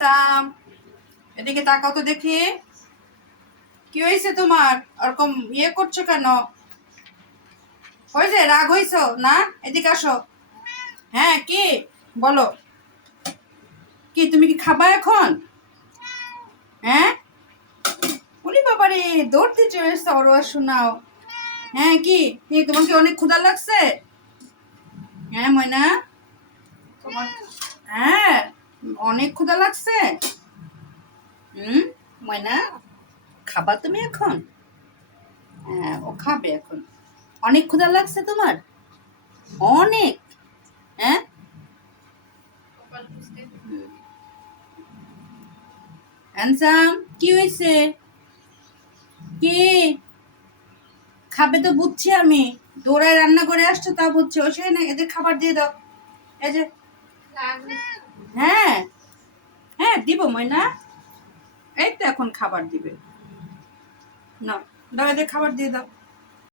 সাম, এদিকে তাকাও তো দেখি। কি হয়েছে তোমার? ওরকম ইয়ে করছো কেন? হয়েছে, রাগ হয়েছো না? এদিকে আসো। হ্যাঁ, কি বলো? কি তুমি কি খাবা এখন? হ্যাঁ, উনি বাবারে, দৌড়তে চলে এসছো। ওর শোনাও। হ্যাঁ, কি কি তোমার কি অনেক ক্ষুধা লাগছে? হ্যাঁ ময়না, তোমার হ্যাঁ অনেক ক্ষুধা লাগছে। হুম, ময়না, খাবা তুমি এখন? হ্যাঁ, ও খাবে এখন। অনেক ক্ষুধা লাগছে তোমার? অনেক? হ্যাঁ। হ্যান্ডসাম, কি হয়েছে? কি খাবে তো বুঝছি আমি। দৌড়ায় রান্না করে আসছো তা বুঝছি। ওই সেই না, এদের খাবার দিয়ে দাও। এই যে। হ্যাঁ হ্যাঁ, দিব ময়না। এই তো এখন খাবার দিবে। না, দাও, এদের খাবার দিয়ে দাও।